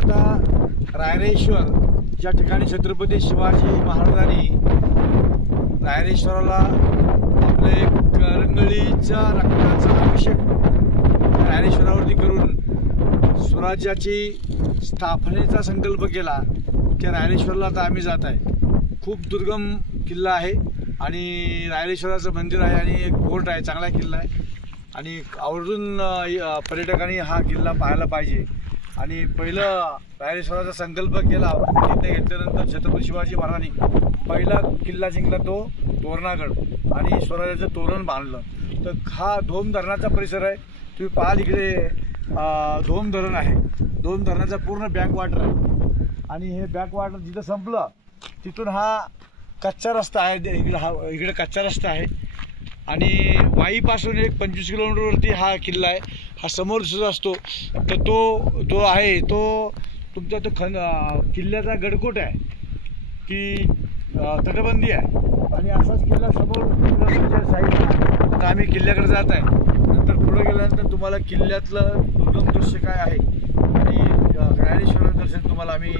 आता रायरेश्वर ज्या ठिकाणी छत्रपती शिवाजी महाराजांनी रायरेश्वराला आपले करंगळीच्या रक्ताचा अभिषेक रायरेश्वरावरती करून स्वराज्याची स्थापनेचा संकल्प केला की रायरेश्वरला आता आम्ही जात आहे। खूप दुर्गम किल्ला आहे आणि रायरेश्वराचं मंदिर आहे आणि एक फोर्ट आहे, चांगला किल्ला आहे आणि आवर्जून पर्यटकांनी हा किल्ला पाहायला पाहिजे। आणि पहिलं रायरेश्वराचा संकल्प केला, किल्ले घेतल्यानंतर छत्रपती शिवाजी महाराजांनी पहिला किल्ला जिंकला तो तोरणागड आणि स्वराज्याचं तोरण बांधलं। तर हा धोम धरणाचा परिसर आहे, तुम्ही पाहाल इकडे धोम धरण आहे, धोम धरणाचा पूर्ण बॅकवॉटर आहे आणि हे बॅकवॉटर जिथं संपलं तिथून हा कच्चा रस्ता आहे, इकडे कच्चा रस्ता आहे आणि वाईपासून एक 25 किलोमीटरवरती हा किल्ला आहे। हा समोर दिसत असतो तर तो आहे तो तुमचा तो किल्ल्याचा गडकोट आहे की तटबंदी आहे आणि असाच किल्ला समोर साईडला। आता आम्ही किल्ल्याकडे जात आहे, नंतर पुढे गेल्यानंतर तुम्हाला किल्ल्यातलं दुर्गम दृश्य काय आहे आणि रायरेश्वराचं दर्शन तुम्हाला आम्ही